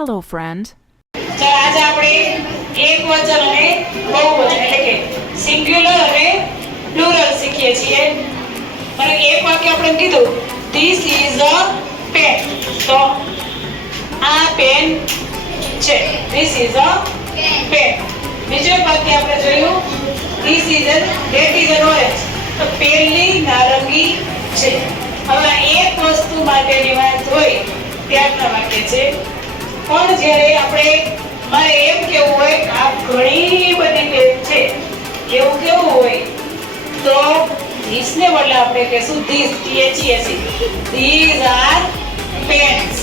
Hello, friend. તો આજે આપણે એકવચન અને બહુવચન એટલે કે સિંગ્યુલર અને પ્લુરલ શીખીએ છીએ. અને એક વાક્ય આપણે કીધું ધીસ ઇઝ અ પેન. તો આ પેન છે. This is a pen. બીજું વાક્ય આપણે જોયું this is that is an orange. તો પેનની નારંગી છે. હવે એક વસ્તુ માટેની વાત હોય ત્યારના વાક્ય છે. પણ જ્યારે આપણે મારે એમ કેવું હોય કે આ ઘણી બધી પેન છે એવું કેવું હોય તો ધીસ ને બદલે આપણે કહેશું this THESE. These are pens.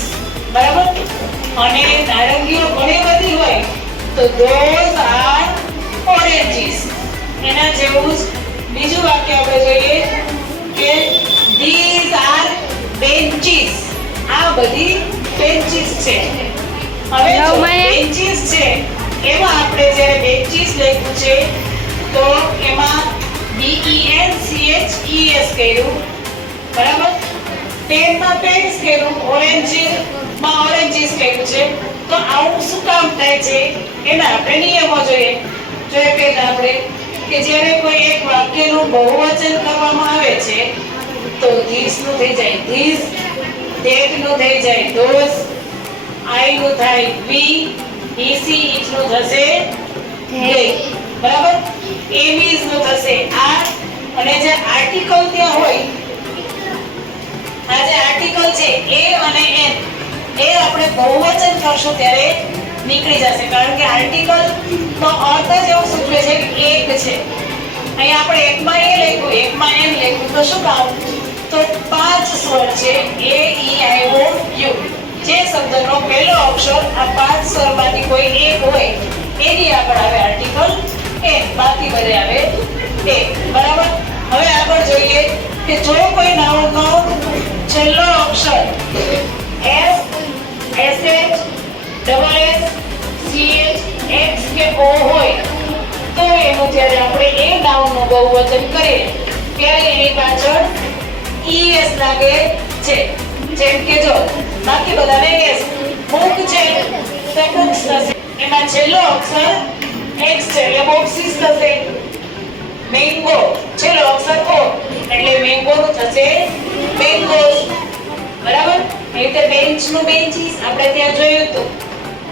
બરાબર. અને નારંગીઓ ઘણી બધી હોય તો ધોઝ આર ઓરેન્જીસ. એના જેવું જ બીજું વાક્ય આપણે જોઈએ કે ધીઝ આર બેન્ચીસ. આ બધી બેન્ચીસ છે. હવે જો બેન્ચીસ છે એમાં આપણે જ્યારે બેન્ચીસ લખ્યું છે તો એમાં BENCHES કર્યું. બરાબર. પેનમાં પેન્સ કર્યું. ઓરેન્જીસમાં ઓરેન્જીસ કર્યું છે. તો આવું શું કામ થાય છે એના આપણે નિયમો જોઈએ. જોઈએ પહેલા આપણે કે જ્યારે કોઈ એક વાક્યનું બહુવચન કરવામાં આવે છે તો ધીસ નું થઈ જાય ધીસ, ધેટ નું થઈ જાય ધોઝ, I નું થાય વી, he she it નું થશે they. બરાબર. એમીઝ નું થશે આર. અને જે આર્ટિકલ ત્યાં હોય આ જે આર્ટિકલ છે એ અને એન એ આપણે બહુવચન કરશું ત્યારે નીકળી જશે. કારણ કે આર્ટિકલ નો અર્થ જ એવો સૂચવે છે કે એક છે. અહીંયા આપણે એકમાં એ લખ્યું એકમાં એન લખ્યું તો શું કામ? તો 5 સ્વર છે A E I O U. જે શબ્દનો પહેલો અક્ષર આ 5 સ્વરમાંથી કોઈ એક હોય એની આગળ આવે આર્ટિકલ એન. બાકી બધે આવે એ. બરાબર. હવે આગળ જોઈએ કે જો કોઈ નાઉનનો છેલ્લો અક્ષર S, SH, SS, CH, X કે O હોય તો એનું જ્યારે આપણે એ નાઉનનું બહુવચન કરીએ ત્યારે એની પાછળ ES લાગે છે. જેમ કે જો બાકી બધાને એસ. બુક છે તો બુક્સ થશે. એમાં છેલ્લો અક્ષર X છે એટલે બોક્સીસ થશે. મેંગો છેલ્લો અક્ષર O એટલે મેંગો નું થશે મેંગોસ. બરાબર. એ રીતે બેન્ચ નું બેન્ચીસ આપણે ત્યાં જોયું હતું.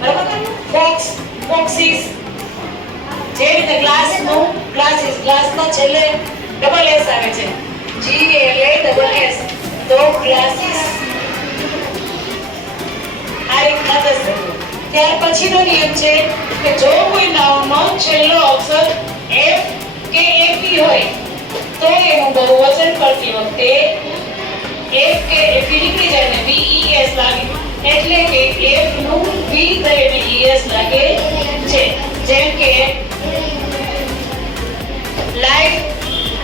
બરાબર. Box boxes. જે રીતે ગ્લાસ નું ગ્લાસીસ. ગ્લાસ ના છેલ્લે ડબલ S આવે છે GLASS. તો ગ્લાસીસ આ રીતના થશે. ત્યાર પછીનો નિયમ છે કે જો કોઈ નાઉનનો છેલ્લો અક્ષર F કે AP હોય તો એનું બહુવચન કરતી વખતે F કે AP નીકળી જાય ને VES લાગે. એટલે કે F નું V થઈને ES લાગે છે. જેમ કે લાઈફ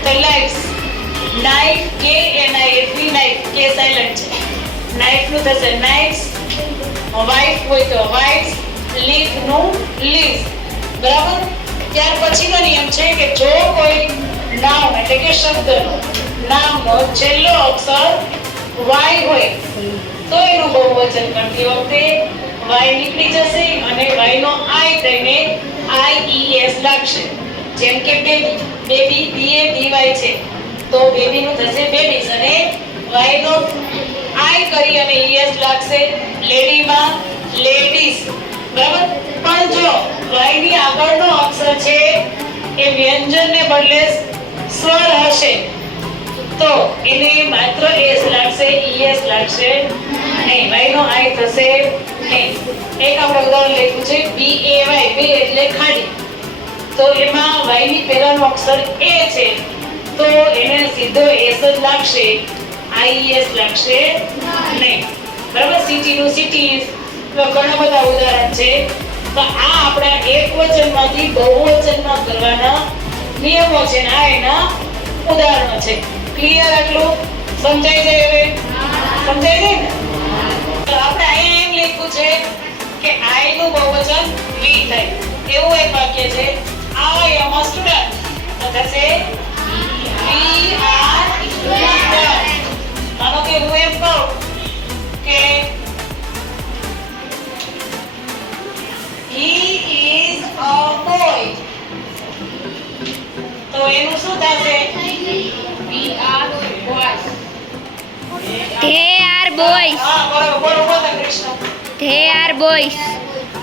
તો લાઈફ્સ, નાઇફ કે NIFE નાઇફ કે સાયલન્ટ છે. નાઇફ નું થશે નાઇફ્સ. વાઇફ હોય તો વાઇફ્સ, લીફ નું લીવ્સ. બરાબર. ત્યાર પછીનો નિયમ છે કે જો કોઈ નાઉન એટલે કે શબ્દનો નામનો છેલ્લો અક્ષર Y હોય તો એનું બહુવચન કરતી વખતે Y નીકળી જશે અને Y નો I થઈને IES લાગશે. જેમ કે બેબી. બેબી BABY છે તો બેબી નું થશે બેબીસ અને Y નો I કરી અને ES લાગશે. લેડીમાં લેડીઝ. બરાબર. પણ જો Y ની આગળનો અક્ષર છે એ વ્યંજનને બદલે સ્વર હશે તો એને માત્ર S લાગશે ES લાગશે નહીં. Y નો I થશે નહીં. એક આપણે ઉદાહરણ લખ્યું છે BAY બે એટલે ખાડી. તો એમાં Y ની પહેલાનો અક્ષર A છે તો એને સીધો S જ લાગશે IES લાગશે નહીં. બરાબર. સિટી નું સિટીઝ. તો ઘણા બધા ઉદાહરણ છે. તો આ આપણા એકવચનમાંથી બહુવચનમાં કરવાના નિયમો છે ને આ એના ઉદાહરણો છે. ક્લિયર? આટલું સમજાઈ જાય? હવે સમજાઈ જાય ને? તો આપણે અહીંયા એમ લખ્યું છે કે I નું બહુવચન we થાય એવું એક વાક્ય છે. I am a student. તો થશે we are students. માનો કે હું એમ કહું કે એનું શું થશે? They are boys. હા બરોબર, બોલો બોલો કૃષ્ણ. They are boys.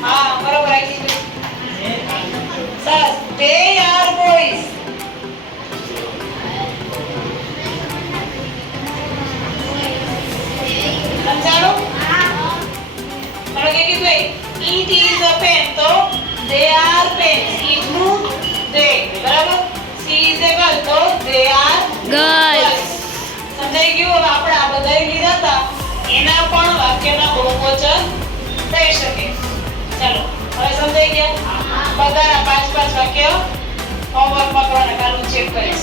હા બરોબર આવી ગયું. સરસ. They are boys. સમજાણું? તમે કે કીધું it is a pen તો they are pens. it નું they બરાબર. she is a girl તો they are Girls. સમજાઈ ગયું? હવે આપણે આ બધા લીધા હતા એના પણ વાક્યના બહુવચન થઈ શકે. ચાલો હવે સમજાઈ ગયા? બધાના 5-5 વાક્ય હોમવર્કમાં કરવાના, કાલનું ચેક કરીશ.